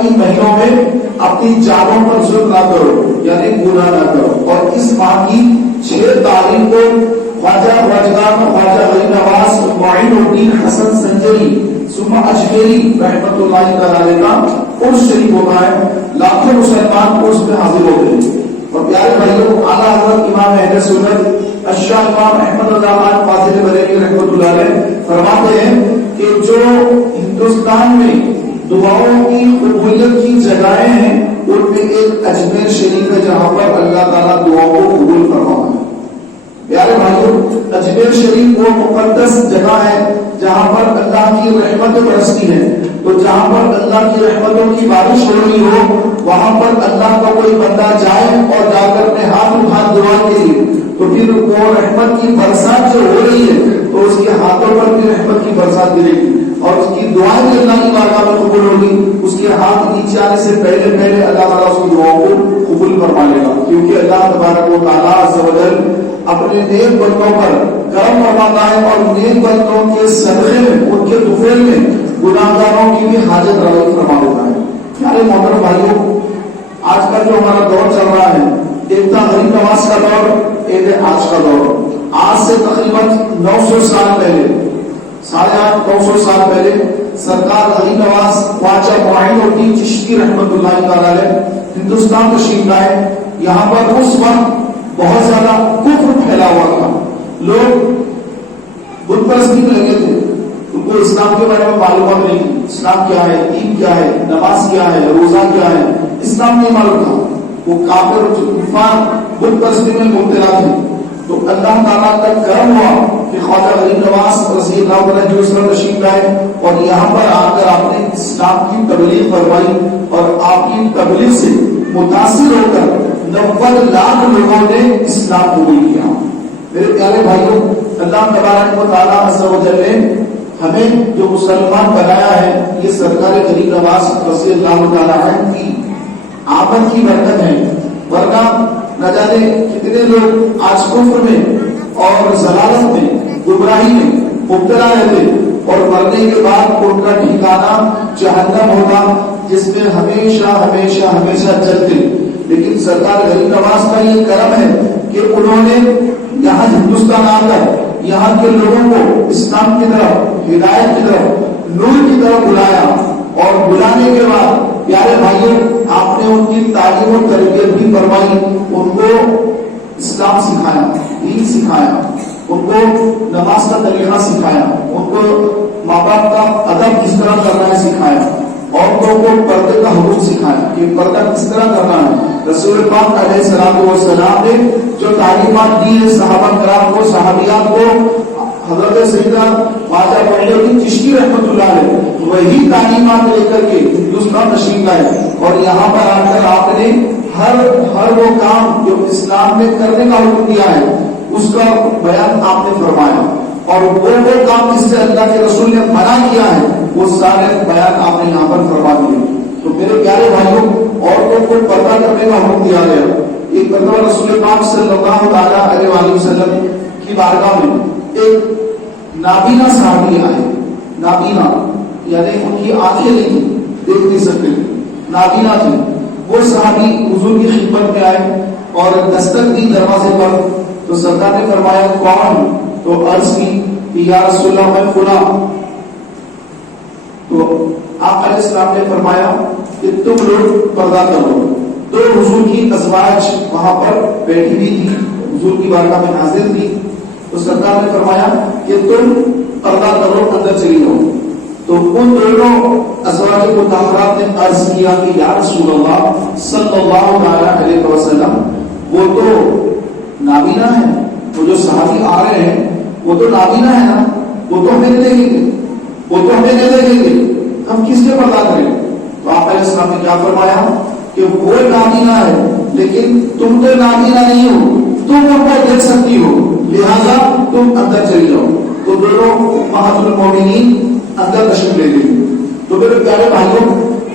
ان مہینوں میں اپنی جانوں پر ظلم نہ کرو یعنی گناہ نہ کرو. اور اس ماہ کی 6 تاریخ کو خواجہ خواجہ غریب نواز معین الدین حسن سنجری ثم اجمیری رحمۃ اللہ تعالی کا عرس شریف ہوتا ہے. لاکھوں مسلمان عرس میں حاضر ہوتے ہیں. اور پیارے بھائیوں, اعلیٰ حضرت امام اہل سنت الشاہ امام احمد اللہ خان فاضل بریلوی رحمۃ اللہ علیہ فرماتے ہیں کہ جو ہندوستان میں دعاؤں کی قبولیت کی جگہیں ہیں ان میں ایک اجمیر شریف ہے جہاں پر اللہ تعالیٰ دعاؤں کو قبول فرماتا ہے. پیارے بھائیوں, اجمیر شریف وہ مقدس جگہ ہے جہاں پر اللہ کی رحمتیں برستی ہیں. تو جہاں پر اللہ کی رحمتوں کی بارش ہو رہی ہو وہاں پر اللہ کا کوئی بندہ جائے اور جا کر اپنے ہاتھ اٹھا دعا کے لیے تو پھر وہ رحمت کی برسات جو ہو رہی ہے تو اس کے ہاتھوں پر بھی رحمت کی برسات گرے گی اور اس کی دعائیں بھی اللہ کی بارگاہ میں قبول ہوگی. اس کے ہاتھ نیچے آنے سے پہلے اللہ تعالیٰ اس کی دعاؤں کو قبول فرما لے گا, کیونکہ اللہ تبارک و تعالیٰ عز و جل اپنے نیک بندوں پر کرم فرماتا ہے اور نیک بندوں کے صدقے میں ان کے طفیل میں گناہگاروں کی بھی حاجت روا فرما دیتا ہے. پیارے محترم بھائیوں, آج کا جو ہمارا دور چل رہا ہے ایک تھا غریب نواز کا دور, ایک ہے آج کا دور. آج سے تقریباً 900 سال پہلے 850 سال پہلے سرکار غریب نواز خواجہ معین الدین چشتی رحمۃ اللہ تعالی علیہ ہندوستان تشریف لائے. یہاں پر اس وقت بہت زیادہ کفر پھیلا ہوا تھا. لوگ بت پرستی میں لگے تھے, ان کو اسلام کے بارے میں معلومات نہیں تھی. اسلام کیا ہے, دین کیا ہے, نماز کیا ہے, روزہ کیا ہے, اسلام نہیں معلوم تھا. وہ کافر کفار بت پرستی میں مبتلا تھے. تو اللہ تعالیٰ کا کرم ہوا کہ خواجہ غریب نواز رضی اللہ عنہ جو اسلام تشریف لائے اور یہاں پر آ کر آپ نے اسلام کی تبلیغ فرمائی اور آپ کی تبلیغ سے متاثر ہو کر 90 لاکھ لوگوں نے اسلام قبول کیا. میرے پیارے بھائیوں, اللہ تبارک و تعالیٰ عز و جل نے ہمیں جو مسلمان بنایا ہے یہ سرکار غریب نواز رضی اللہ تعالیٰ عنہ کی آمد کی برکت ہے. ورنہ نہ جانے کتنے لوگ آج کفر میں اور ضلالت میں گمراہی میں مبتلا رہتے اور مرنے کے بعد ان کا ٹھکانہ جہنم ہوگا جس میں ہمیشہ ہمیشہ ہمیشہ جلتے. لیکن سرکار غریب نواز کا یہ کرم ہے کہ انہوں نے یہاں ہندوستان آ کر یہاں کے لوگوں کو اسلام کی طرف, ہدایت کی طرف, نور کی طرف بلایا اور بلانے کے بعد پیارے بھائیوں آپ نے ان کی تعلیم و تربیت بھی فرمائی. ان کو اسلام سکھایا, دین سکھایا, ان کو نماز کا طریقہ سکھایا, ان کو ماں باپ کا ادب کس طرح کرنا ہے سکھایا, عورتوں کو پردے کا حکم سکھایا کہ پردہ کس طرح کرنا ہے. رسول پاک علیہ الصلوۃ والسلام نے جو تعلیمات دی ہے صحابہ کرام کو, صحابیات کو, حضرت سیدنا خواجہ معین الدین چشتی رحمۃ اللہ علیہ وہی تعلیمات لے کر کے ہندوستان تشریف لائے اور یہاں پر آ کر آپ نے ہر وہ کام جو اسلام نے کرنے کا حکم دیا ہے اس کا بیان آپ نے فرمایا اور وہ کام جس سے اللہ کے رسول نے منع کیا ہے وہ سارے بیان آپ نے یہاں پر فرما دیے. تو میرے پیارے بھائیوں, عورتوں کو پردہ کرنے کا حکم دیا گیا. ایک مرتبہ رسول پاک صلی اللہ تعالیٰ علیہ وآلہ وسلم کی بارگاہ میں ایک نابینا صحابی آئے. نابینا یعنی ان کی آنکھیں نہیں تھی, دیکھ نہیں سکتے, نابینا تھی. وہ صحابی حضور کی خدمت میں آئے اور دستک دی دروازے پر. تو سرکار نے فرمایا کون؟ تو عرض کی کہ یا رسول اللہ میں فلاں. تو آپ علیہ السلام نے فرمایا کہ تم لوگ پردہ کرو. تو حضور کی ازواج وہاں پر بیٹھی ہوئی تھی, حضور کی بارگاہ میں حاضر تھی. تو سرکار نے فرمایا کہ تم پردہ کرو, اندر چلی جاؤ. تو ان دونوں ازواج مطہرات نے عرض کیا کہ یا رسول اللہ صلی اللہ علیہ وسلم وہ تو نابینا ہے, وہ جو صحابی آ رہے ہیں وہ تو نابینا ہے نا, وہ تو ہمیں دیکھیں گے, وہ تو ہمیں نہیں دیکھیں گے, ہم کس کے پردہ کریں؟ تو آپ علیہ السلام نے کیا فرمایا کہ وہ نابینا ہے لیکن تم تو نابینا نہیں ہو, تم ان کو دیکھ سکتی ہو, لہذا تم اندر چلی جاؤ. تو دونوں امہات المومنین اندر تشریف لے گئی. تو میرے پیارے بھائیوں,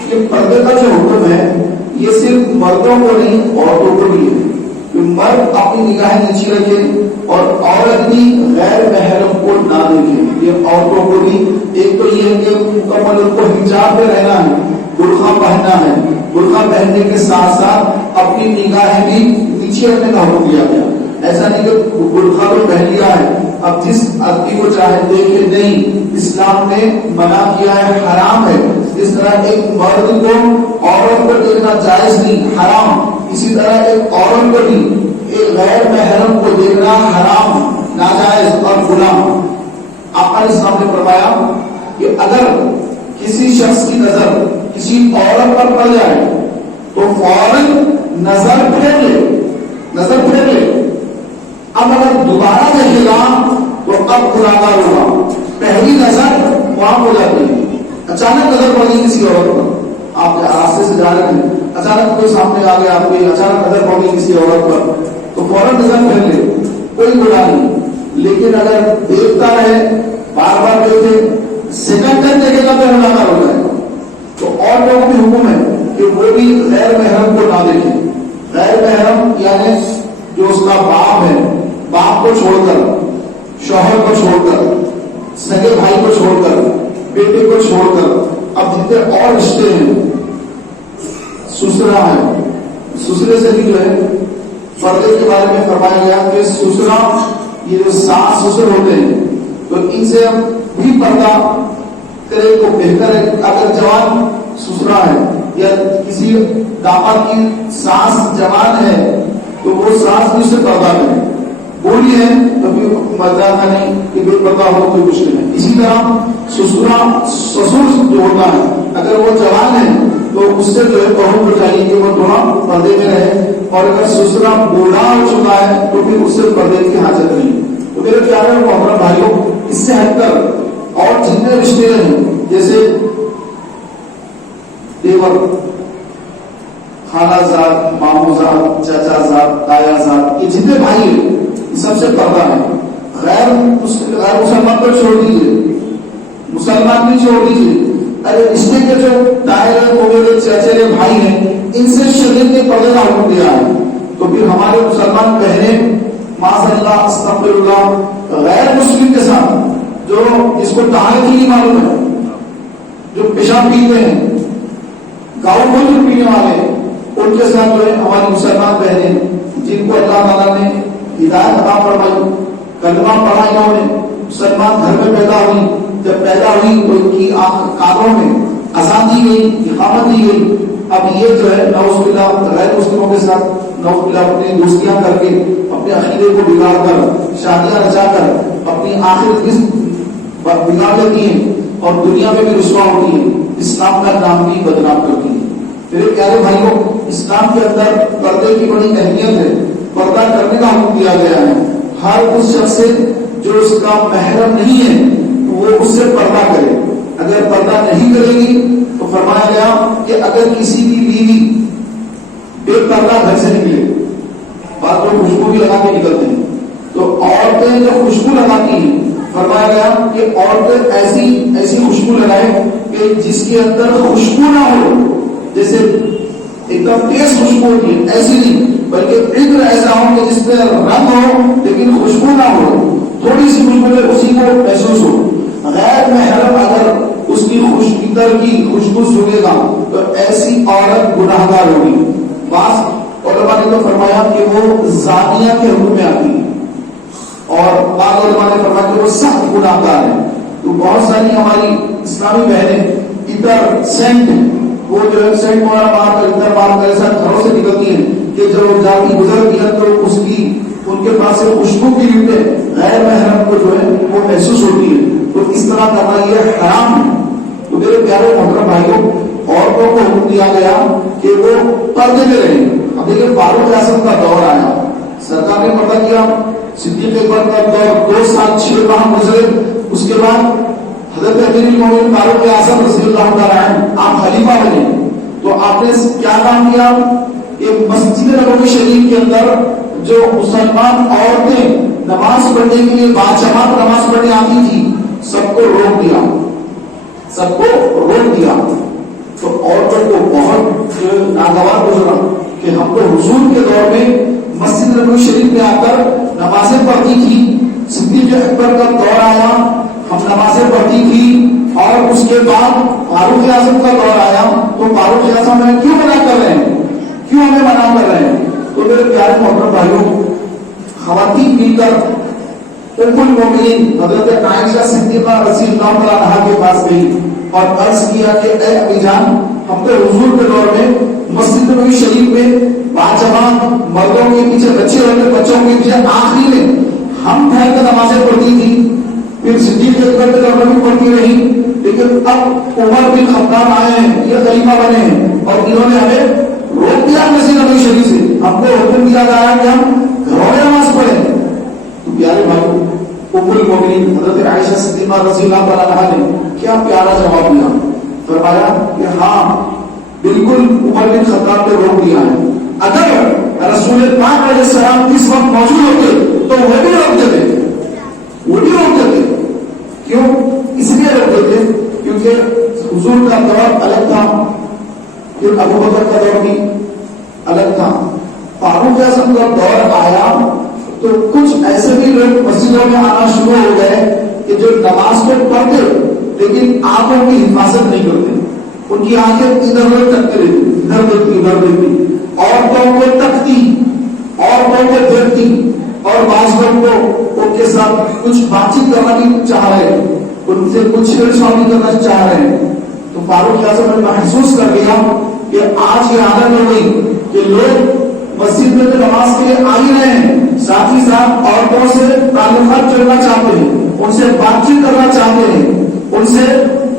یہ پردے کا جو حکم ہے یہ صرف مردوں کو نہیں عورتوں کو بھی ہے. مرد اپنی نگاہیں نیچی رکھے اور عورت بھی غیر محرم کو نہ دیکھے. یہ عورتوں کو بھی ایک تو یہ کہ مکمل ان کو حجاب میں رہنا ہے, برقع پہننا ہے، برقع پہننے کے ساتھ ساتھ اپنی نگاہیں بھی نیچے رکھنے کا حکم دیا گیا. ایسا نہیں کہ برقع تو پہن لیا ہے اب جس آدمی کو چاہے دیکھے، نہیں، اسلام نے منع کیا ہے، حرام ہے. اس طرح ایک مرد کو عورت کو دیکھنا جائز نہیں، حرام. اسی طرح ایک عورت کو بھی ایک غیر محرم کو دیکھنا حرام، ناجائز اور گناہ. آقا نے اسلام نے فرمایا کہ اگر کسی شخص کی نظر کسی عورت پر پڑ جائے تو فوراً نظر پھیر لے، نظر پھیر لے. اب اگر دوبارہ دیکھے گا تو اب گناہگار ہوگا. پہلی نظر وہاں ہو جاتی ہے. اچانک نظر پڑ گئی کسی عورت پر، آپ راستے سے جا رہے ہیں، اچانک کوئی سامنے آ گیا، آپ کو اچانک نظر پڑ گئی کسی عورت پر تو فوراً نظر پھیر لے، کوئی گناہ نہیں. لیکن اگر دیکھتا رہے، بار بار دیکھے، سیکنڈ تک دیکھے گا تو گناہگار ہو جائے گا. تو اور لوگوں بھی حکم ہے کہ وہ بھی غیر محرم کو نہ دیکھیں. غیر محرم یعنی جو اس کا باپ ہے، باپ کو چھوڑ کر، شوہر کو چھوڑ کر، سگے بھائی کو چھوڑ کر، بیٹے کو چھوڑ کر، اب جتنے اور رشتے ہیں، سسرا ہے، سسرے سے بھی جو ہے پردے کے بارے میں فرمایا گیا کہ سسرا، یہ جو ساس سسر ہوتے ہیں تو ان سے بھی پردہ کرے تو بہتر ہے. اگر جوان سسرا ہے یا کسی داماد کی ساس جوان ہے تو وہ ساس بھی سے پردہ کرے. بولی ہے تو مزہ کا نہیں کہ بے پردہ ہو کوئی مشکل ہے. اسی طرح سسرا، سسر جو ہوتا ہے اگر وہ جوان ہے تو اس سے جو ہے بہت ہو چاہیے کہ وہ تھوڑا پردے میں رہے. اور اگر سسرا بوڑھا ہو چکا ہے تو پھر اس سے پردے کی حاجت نہیں. تو میرے پیارے اور محترم بھائیوں، اس سے ہٹ کر اور جتنے رشتے ہیں جیسے دیور، خالہ زاد، ماموں زاد، چچا زاد، تایا زاد، یہ جتنے بھائی ہیں یہ سب سے پردہ ہے. غیر مسلمان پر چھوڑ دیجیے، مسلمان بھی چھوڑ دیجیے. ارے رشتے کے جو دائرے میرے چچیرے بھائی ہیں ان سے شریعت نے پردے کا حکم دیا ہے. تو پھر ہمارے مسلمان بہنیں معاذ اللہ استغفر اللہ غیر مسلم کے ساتھ جو جس کو طہارت ہی نہیں معلوم ہے، جو پیشاب پیتے ہیں، گاؤں کو جو پینے والے، ان کے ساتھ جو ہے ہماری مسلمان بہنیں جن کو اللہ تعالیٰ نے ہدایت عطا فرمائی، کلمہ پڑھا انہوں نے، مسلمان گھر میں پیدا ہوئی، جب پیدا ہوئی تو ان کی کانوں میں اذان دی گئی، اقامت دی گئی. اب یہ جو ہے نعوذ باللہ غیر مسلموں کے ساتھ نعوذ باللہ اپنی دوستیاں کر کے اپنے عقیدے کو بگاڑ کر شادیاں رچا کر اپنی آخرت بگاڑ لیتی ہیں اور دنیا میں بھی رسوا ہوتی ہیں، اسلام کا نام بھی بدنام کرتی ہیں. میرے پیارے بھائیوں، اسلام کے اندر پردے کی بڑی اہمیت ہے. پردہ کرنے کا حکم دیا گیا ہے. ہر اس شخص سے جو اس کا محرم نہیں ہے وہ اس سے پردہ کرے. اگر پردہ نہیں کرے گی تو فرمایا گیا کہ اگر کسی کی بیوی بے پردہ گھر سے نکلے، بات کو خوشبو بھی لگا کے نکلتے ہیں تو عورتیں جو خوشبو لگاتی ہیں، فرمایا گیا کہ عورتیں ایسی خوشبو لگائیں کہ جس کے اندر خوشبو نہ ہو. جیسے ایک دم تیز خوشبو ہوتی ہے ایسی نہیں، بلکہ عطر ایسا ہو کہ جس میں رنگ ہو لیکن خوشبو نہ ہو، تھوڑی سی خوشبو میں اسی کو محسوس ہو. غیر محرم اگر اس کی خوشبو سنے گا تو ایسی عورت گناہگار ہوگی. بعض علماء نے تو فرمایا کہ وہ زانیہ کے حکم میں آتی ہے اور بعض علماء نے فرمایا کہ وہ سخت گناہگار ہے. تو بہت ساری ہماری اسلامی بہنیں ادھر سینٹ، وہ جو ہے سینٹ مار کر ادھر مار کر ایسا گھروں سے نکلتی ہیں کہ جو جاتی گزرتی ہے تو اس کی ان کے پاس سے خوشبو کی لپٹیں غیر محرم کو جو ہے وہ محسوس ہوتی ہے. تو اس طرح کرنا یہ حرام ہے. تو میرے پیارے محترم بھائیوں، عورتوں کو حکم دیا گیا کہ وہ پردے میں رہیں. اب دیکھیں فاروق اعظم کا دور آیا، سرکار نے پردہ کیا. صدیق اکبر کا دور 2 سال 6 ماہ گزرے. اس کے بعد حضرت امیر المومنین فاروق اعظم رضی اللہ تعالیٰ عنہ آپ خلیفہ بنے. تو آپ نے کیا کام کیا کہ مسجد نبوی شریف کے اندر جو مسلمان عورتیں نماز پڑھنے کے لیے باجماعت نماز پڑھنے آتی تھی سب کو روک دیا، سب کو روک دیا. تو عورتوں کو بہت ناگوار گزرا کہ ہم تو حضور کے دور میں مسجد نبوی شریف میں آ کر نمازیں پڑھتی تھی. صدیق اکبر کا دور آیا، ہم نمازیں پڑھتی تھی، اور اس کے بعد فاروق اعظم کا دور آیا تو تو فاروق اعظم ہمیں کیوں منع کر رہے ہیں؟ کیوں ہمیں منع کر رہے ہیں؟ تو میرے پیارے محترم بھائیوں، خواتین مل کر ام المؤمنین حضرت عائشہ صدیقہ رضی اللہ تعالیٰ عنہا کے پاس گئی اور عرض کیا کہ اے امی جان، ہم تو حضور کے دور میں مسجد نبوی شریف میں باجماعت مردوں کے پیچھے بچے ہوتے، بچوں کے پیچھے آخری میں ہم ٹھہر کر نمازیں پڑھتی تھی، پھر صدیق اکبر کے دور میں بھی پڑھتی رہی، لیکن اب عمر بن خطاب آئے ہیں، یہ خلیفہ بنے ہیں اور انہوں نے ہمیں روک دیا مسجد نبوی شریف سے، ہم کو حکم دیا گیا کہ ہم گھروں میں نماز پڑھیں۔ تو پیارے بھائی، ام المؤمنین حضرت عائشہ صدیقہ رضی اللہ تعالیٰ عنہا نے کیا پیارا جواب دیا، فرمایا کہ ہاں بالکل عمر بن خطاب نے روک دیا ہے، اگر رسول پاک علیہ السلام اس وقت موجود ہوتے تو وہ بھی روکتے تھے، وہ بھی روکتے تھے۔ کیوں؟ اس لیے روکتے تھے کیونکہ حضور کا دور الگ تھا، پھر ابو بکر کا دور بھی الگ تھا، فاروق اعظم کا دور آیا تو کچھ ایسے بھی لوگ مسجدوں میں آنا شروع ہو گئے کہ جو نماز کو پڑھتے لیکن آنکھوں کی حفاظت نہیں کرتے، ان کی آنکھیں ادھر ادھر تکتی رہتی، ادھر دیکھتی ادھر دیکھتی، عورتوں کو تکتی، عورتوں کو دیکھتی، اور بعض لوگ کو ان کے ساتھ کچھ بات چیت کرنا بھی چاہ رہے ہیں، ان سے کچھ چھیڑ چھاڑ بھی کرنا چاہ رہے ہیں۔ تو فاروق اعظم نے محسوس کر لیا کہ آج یہ عادت ہو گئی کہ لوگ مسجد میں تو نماز کے لیے آ ہی رہے ہیں، ساتھ ہی ساتھ عورتوں سے تعلقات جوڑنا چاہتے ہیں، ان سے بات چیت کرنا چاہتے ہیں، ان سے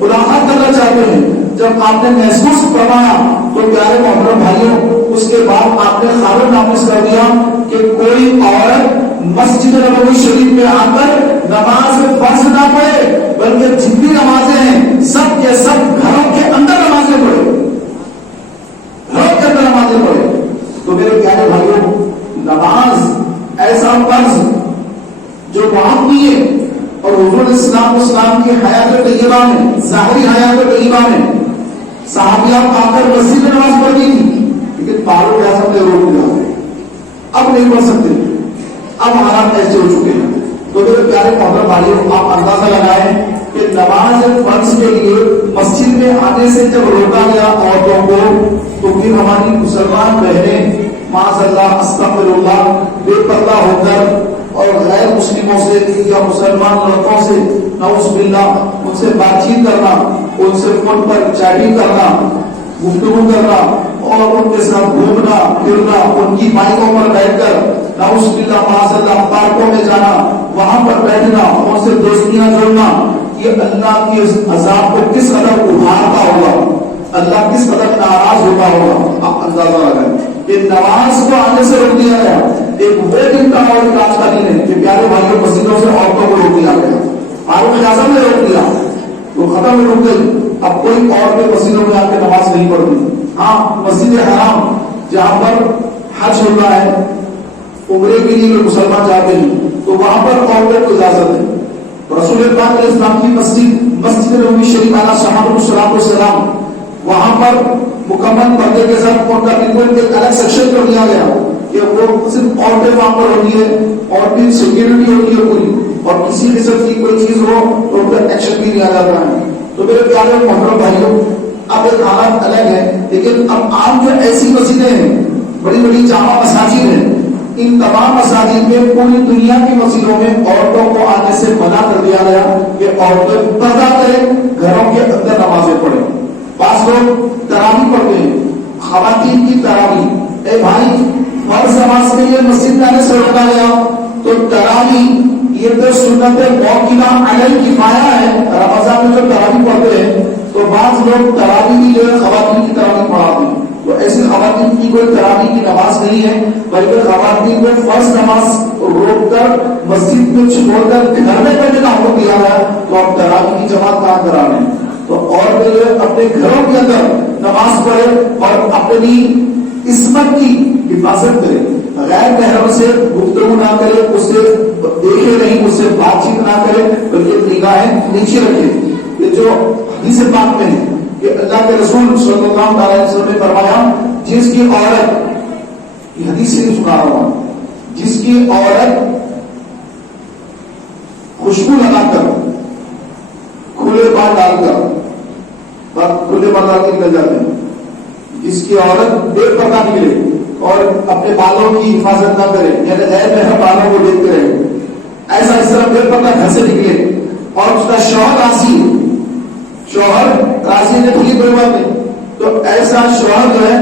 ملاقات کرنا چاہتے ہیں۔ جب آپ نے محسوس فرمایا تو پیارے محترم بھائیوں، اس کے بعد آپ نے خبر نافذ کر دیا کہ کوئی عورت مسجد نبوی شریف میں آ کر نماز فرض نہ پڑھے، بلکہ جتنی نمازیں ہیں سب کے سب گھروں کے اندر نمازیں پڑھے، گھروں کے اندر نمازیں پڑھے۔ تو میرے پیارے بھائیوں، نماز ایسا فرض جو بہت نہیں ہے، اور حضور اسلام کی حیات طیبہ میں، ظاہری حیات طیبہ میں صحابیات آ کر مسجد میں نماز پڑھتی تھی، لیکن فاروق اعظم نے روک دیا، اب نہیں پڑھ سکتے، اب حالات ایسے ہو چکے ہیں۔ تو میرے پیارے محترم بھائیوں، آپ اندازہ لگائیں کہ نماز فرض کے لیے مسجد میں آنے سے جب روکا گیا عورتوں کو، تو پھر ہماری مسلمان بہنیں معاذ اللہ استغفر اللہ بے پردہ ہو کر اور غیر مسلموں سے یا مسلمان لڑکوں سے نعوذ باللہ ان سے بات چیت کرنا، ان سے فون پر چیٹنگ کرنا، گفتگو کرنا، اور ان کے ساتھ گھومنا پھرنا، ان کی بائکوں پر بیٹھ کر نعوذ باللہ معاذ اللہ پارکوں میں جانا، وہاں پر بیٹھنا، ان سے دوستیاں جوڑنا، یہ اللہ کے عذاب کو کس قدر ابھارتا ہوگا، اللہ کس قدر ناراض ہوتا ہوگا۔ آپ اندازہ لگائیں کہ نماز کو آنے سے روک دیا گیا، ایک ویٹنگ کا اور کام کا دن ہے کہ پیارے بھائیوں مسجدوں سے عورتوں کو روک دیا گیا، فاروق اعظم نے روک دیا، وہ ختم ہو گئی، اب کوئی اور بھی مسجدوں میں آ کے نماز نہیں پڑھتی۔ ہاں مسجد حرام جہاں پر حج ہوتا ہے، عمرے کے لیے مسلمان جاتے ہیں، تو وہاں پر عورتوں کو اجازت ہے۔ رسول پاک علیہ السلام کی مسجد نبوی شریف علیہ صحابہ السلام، وہاں پر مکمل پردے کے ساتھ ان کا بالکل ایک الگ سیکشن کر دیا گیا کہ وہ صرف عورتیں وہاں پر ہوتی ہے، اور بھی سیکورٹی ہوتی ہے پوری، اور کسی قسم کی کوئی چیز ہو تو ان کا ایکشن بھی لیا جاتا ہے۔ تو میرے پیارے محترم بھائیوں، اب ایک حالت الگ ہے، لیکن اب عام جو ایسی مسجدیں ہیں، بڑی بڑی جامع مساجد ہیں، ان تمام مساجد میں پوری دنیا کی مسجدوں میں عورتوں کو آنے سے منع کر دیا گیا کہ عورتیں پردہ کریں، گھروں کے اندر نمازیں پڑھیں۔ بعض لوگ تراویح پڑھتے ہیں، خواتین کی تراویح، اے بھائی فرض نماز کے لیے مسجد میں آنے سے روکا گیا، تو تراویح یہ تو سنت موقعہ علی الکفایہ ہے، رمضان میں جو تراویح پڑھتے ہیں تو بعض لوگ تراویح بھی جو ہے خواتین کی تراویح پڑھاتے ہیں، تو ایسی خواتین کی کوئی تراویح کی نماز نہیں ہے، بلکہ خواتین کو فرض نماز روک کر مسجد میں چھوڑ کر گھر میں بیٹھنے کا حکم دیا ہے، تو آپ تراویح کی جماعت کہاں کرا رہے ہیں؟ تو اور اپنے گھروں کے اندر نماز پڑھے اور اپنی عصمت کی حفاظت کرے، غیر محرم سے گفتگو نہ کرے، اس سے دیکھے نہیں، اس سے بات چیت نہ کرے، بلکہ نگاہیں نیچے رکھے۔ یہ جو حدیث پاک میں ہے کہ اللہ کے رسول صلی اللہ علیہ وسلم نے فرمایا، جس کی عورت، یہ حدیث سے سنا رہا ہوں، جس کی عورت خوشبو لگا کر، کھلے بال ڈال کر، کھلے بال ڈال کے نکل جاتے ہیں، جس کی عورت بے پردہ نکلے اور اپنے بالوں کی حفاظت نہ کرے، یعنی عیب ہے بالوں کو دیکھتے رہے، ایسا اس طرح بے پردہ گھر سے نکلے اور اس کا شوہر راضی نے ٹھیک کوئی بات نہیں، تو ایسا شوہر جو ہے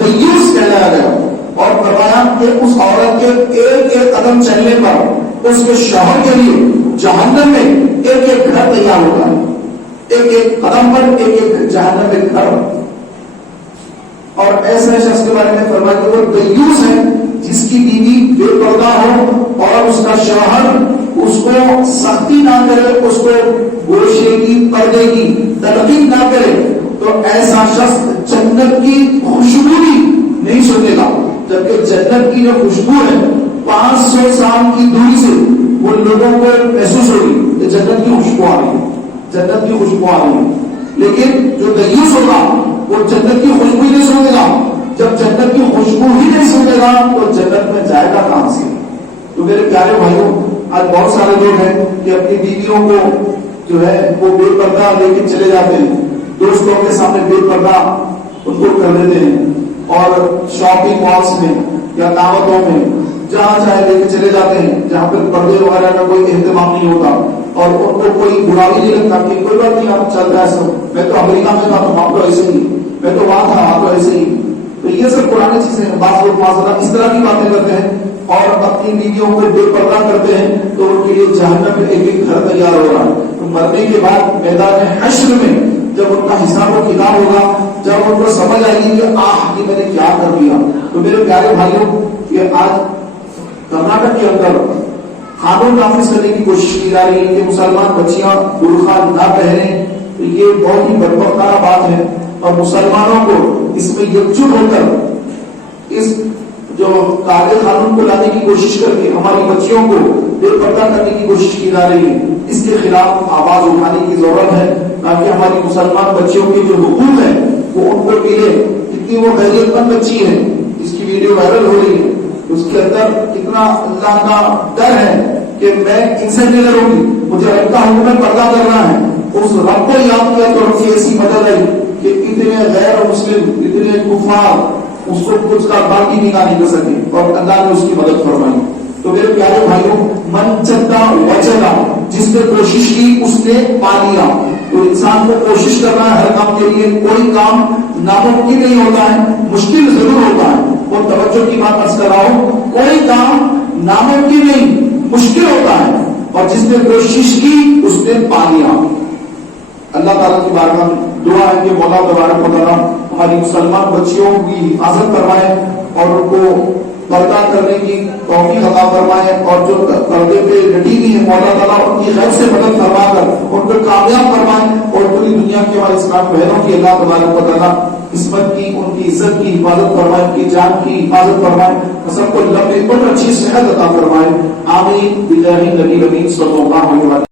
دیوس کہلایا گیا، اور فرمایا کہ اس عورت کے ایک ایک قدم چلنے پر اس کے شوہر کے لیے جہنم میں ایک ایک گھر تیار ہوتا ہے، ایک ایک قدم پر ایک ایک جہنم میں گھر۔ اور ایسے شخص کے بارے میں فرمایا کہ وہ دیوس ہے جس کی بیوی بے پردہ ہو اور اس کا شوہر اس کو سختی نہ کرے، اس کو گوشے کی پردے کی تلقین نہ کرے، تو ایسا شخص جنت کی خوشبو بھی نہیں سنے گا، جبکہ جنت کی جو خوشبو ہے 500 سال کی دوری سے وہ لوگوں کو محسوس ہوگی کہ جنت کی خوشبو آ رہی ہے، جنت کی خوشبو آ رہی ہے۔ لیکن جو دیوس ہوگا وہ جنت کی خوشبو ہی نہیں سنے گا، جب جنت کی خوشبو ہی نہیں سنے گا تو جنت میں جائے گا کہاں سے؟ تو میرے پیارے بھائیوں، آج بہت سارے لوگ ہیں کہ اپنی بیویوں کو جو ہے وہ بے پردہ لے کے چلے جاتے ہیں، دوستوں کے سامنے بے پردہ ان کو کر دیتے ہیں، اور شاپنگ مالس میں یا دعوتوں میں جہاں چاہے لے کے چلے جاتے ہیں جہاں پہ پردے وغیرہ کا کوئی اہتمام نہیں ہوتا، اور ان کو کوئی برا بھی نہیں لگتا کہ کوئی بات نہیں آپ چل رہا ہے سب، میں تو امریکہ میں تھا تو وہاں تو ایسے ہی، میں تو وہاں تھا وہاں تو ایسے ہی۔ تو یہ سب پرانی چیزیں ہیں، بعض لوگ معذرت اس طرح کی باتیں کرتے ہیں اور اپنی بیویوں کو بے پردہ کرتے ہیں، تو ان کے لیے جہنم میں ایک ایک گھر تیار ہو رہا ہے۔ تو مرنے کے بعد میدان حشر میں جب ان کا حساب و کتاب ہوگا، جب ان کو سمجھ آئے گی کہ یہ میں نے کیا کر دیا۔ تو میرے پیارے بھائیوں، یہ آج کرناٹک کے اندر قانون نافذ کرنے کی کوشش کی جا رہی ہے کہ مسلمان بچیاں برقع نہ پہنیں، تو یہ بہت ہی بدبختانہ بات ہے، اور مسلمانوں کو اس میں یکجٹ ہو کر اس جو قاعدے قانون کو لانے کی کوشش کر کے ہماری بچیوں کو بے پردہ کرنے کی کوشش کی جا رہی ہے، اس کے خلاف آواز اٹھانے کی ضرورت ہے، تاکہ ہماری مسلمان بچیوں کے جو حقوق ہیں وہ ان کو ملے۔ کتنی وہ غیرت مند بچی ہے، اس کی ویڈیو وائرل ہو رہی ہے، اس کے اندر کتنا اللہ کا ڈر ہے کہ میں ان سے نہیں لڑوں گی، مجھے رب کا حکم پردہ کرنا ہے۔ اس رب کو یاد کیا تو رب کی ایسی مدد آئی کہ اتنے غیر مسلم، اتنے کفار اس کو کچھ کا باقی نکال نہیں کر سکے، اور اللہ نے اس کی مدد فرمائی۔ تو میرے پیارے بھائیوں، من چدا وچدا، جس نے کوشش کی اس نے پا لیا۔ تو انسان کو کوشش کرنا ہے ہر کام کے لیے، کوئی کام ناممکن نہیں ہوتا ہے، مشکل ضرور ہوتا ہے، اور توجہ کی بات عرض کر رہا ہوں، کوئی کام ناممکن نہیں، مشکل ہوتا ہے، اور جس نے کوشش کی اس نے پا لیا۔ اللہ تعالیٰ کی بارگاہ میں دعا ہے کہ مولا تبارک و تعالیٰ ہماری مسلمان بچیوں کی حفاظت فرمائے اور ان کو پردہ کرنے کی توفیق عطا فرمائے، اور جو پردے پہ ڈٹی ہوئی ہے مولا تعالیٰ ان کی غیب سے مدد فرما کر ان کو کامیاب فرمائے، اور پوری دنیا کی ہمارے اسلام بہنوں کی اللہ تبارک و تعالیٰ عصمت کی، ان کی عزت کی حفاظت فرمائے، ان کی جان کی حفاظت فرمائے، سب کو لمبی اور اچھی صحت عطا فرمائے۔ آمین بجاہ نبی کریم صلی اللہ علیہ وسلم۔